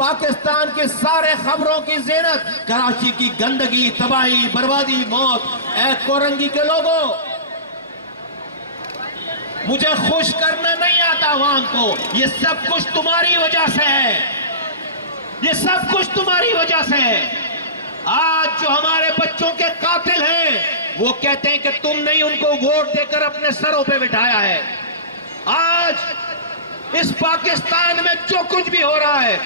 पाकिस्तान के सारे खबरों की ज़ीनत, कराची की गंदगी, तबाही, बर्बादी, मौत। ऐ कोरंगी के लोगों, मुझे खुश करना नहीं आता आवाम को। ये सब कुछ तुम्हारी वजह से है, ये सब कुछ तुम्हारी वजह से है। आज जो हमारे बच्चों के कातिल हैं, वो कहते हैं कि तुमने ही उनको वोट देकर अपने सरों पे बिठाया है। आज इस पाकिस्तान में जो कुछ भी हो रहा है,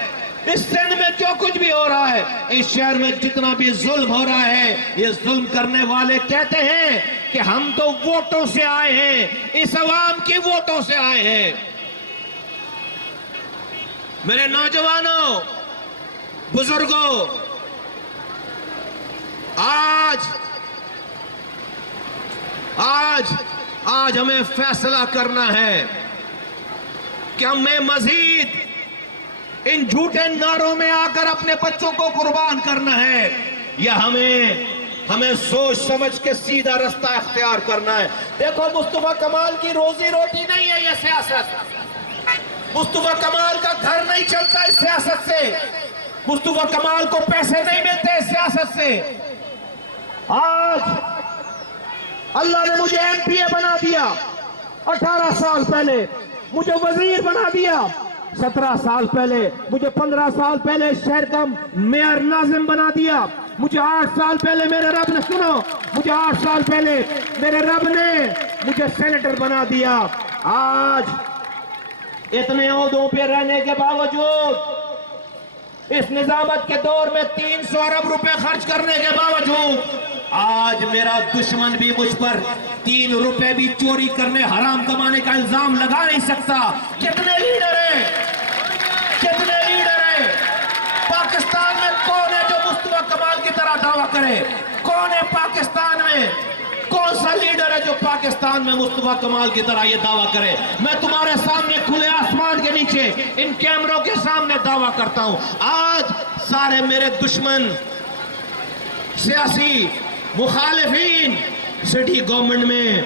इस सिंध में जो कुछ भी हो रहा है, इस शहर में जितना भी जुल्म हो रहा है, ये जुल्म करने वाले कहते हैं कि हम तो वोटों से आए हैं, इस अवाम की वोटों से आए हैं। मेरे नौजवानों, बुजुर्गों, आज हमें फैसला करना है कि हमें मजीद इन झूठे नारों में आकर अपने बच्चों को कुर्बान करना है, या हमें सोच समझ के सीधा रास्ता इख्तियार करना है। देखो, मुस्तफा कमाल की रोजी रोटी नहीं है ये सियासत। मुस्तफा कमाल का घर नहीं चलता इस सियासत से। मुस्तफा कमाल को पैसे नहीं मिलते इस सियासत से। आज अल्लाह ने मुझे एमपीए बना दिया, 18 साल पहले मुझे वजीर बना दिया, 17 साल पहले मुझे 15 साल पहले शहर का मेयर नाजिम बना दिया, मुझे 8 साल पहले मेरे रब ने, सुनो, मुझे 8 साल पहले मेरे रब ने मुझे सेनेटर बना दिया। आज इतने ओहदों पे रहने के बावजूद, इस निजामत के दौर में 300 अरब रुपए खर्च करने के बावजूद, आज मेरा दुश्मन भी मुझ पर 3 रुपए भी चोरी करने, हराम कमाने का इल्जाम लगा नहीं सकता। कितने लीडर हैं, कितने लीडर हैं पाकिस्तान में? कौन है जो मुस्तफा कमाल की तरह दावा करे? कौन है पाकिस्तान में? कौन सा लीडर है जो पाकिस्तान में मुस्तफा कमाल की तरह ये दावा करे? मैं तुम्हारे सामने खुले आसमान के नीचे इन कैमरों के सामने दावा करता हूं, आज सारे मेरे दुश्मन, सियासी मुखालिफिन सिटी गवर्नमेंट में,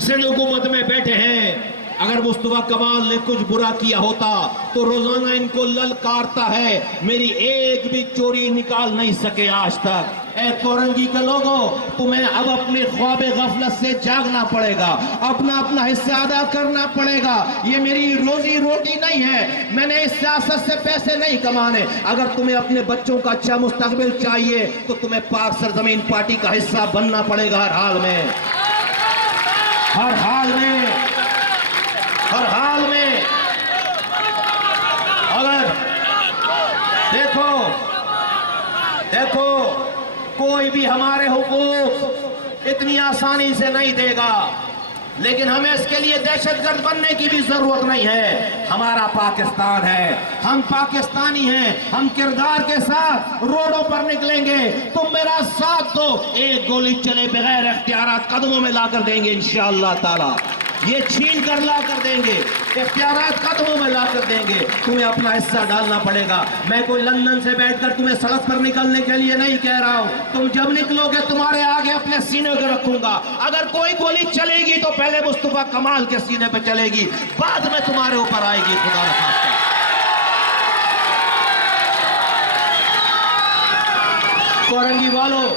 सिंध हुकूमत में बैठे हैं। अगर मुस्तफा कमाल ने कुछ बुरा किया होता तो रोजाना इनको ललकारता है, मेरी एक भी चोरी निकाल नहीं सके आज तक। ए कोरंगी के लोगों, तुम्हें अब अपने ख्वाब गफलत से जागना पड़ेगा, अपना अपना हिस्सा अदा करना पड़ेगा। ये मेरी रोजी रोटी नहीं है, मैंने इस सियासत से पैसे नहीं कमाने। अगर तुम्हें अपने बच्चों का अच्छा मुस्तकबिल चाहिए तो तुम्हें पाक सरजमीन पार्टी का हिस्सा बनना पड़ेगा, हर हाल में, हर हाल में, हर हाल में। अगर देखो कोई भी हमारे हुकूक इतनी आसानी से नहीं देगा, लेकिन हमें इसके लिए दहशतगर्द बनने की भी जरूरत नहीं है। हमारा पाकिस्तान है, हम पाकिस्तानी हैं, हम किरदार के साथ रोडों पर निकलेंगे। तुम मेरा साथ दो, एक गोली चले बगैर इख्तियारात कदमों में लाकर देंगे इंशाअल्लाह ताला। ये छीन कर ला कर देंगे, इख्तियारात कदमों में ला कर देंगे। तुम्हें अपना हिस्सा डालना पड़ेगा। मैं कोई लंदन से बैठकर तुम्हें सड़क पर निकलने के लिए नहीं कह रहा हूं। तुम जब निकलोगे तुम्हारे आगे अपने सीने को रखूंगा। अगर कोई गोली चलेगी तो पहले मुस्तफा कमाल के सीने पे चलेगी, बाद में तुम्हारे ऊपर आएगी, खुदा न खास्ता। कोरंगी वालों,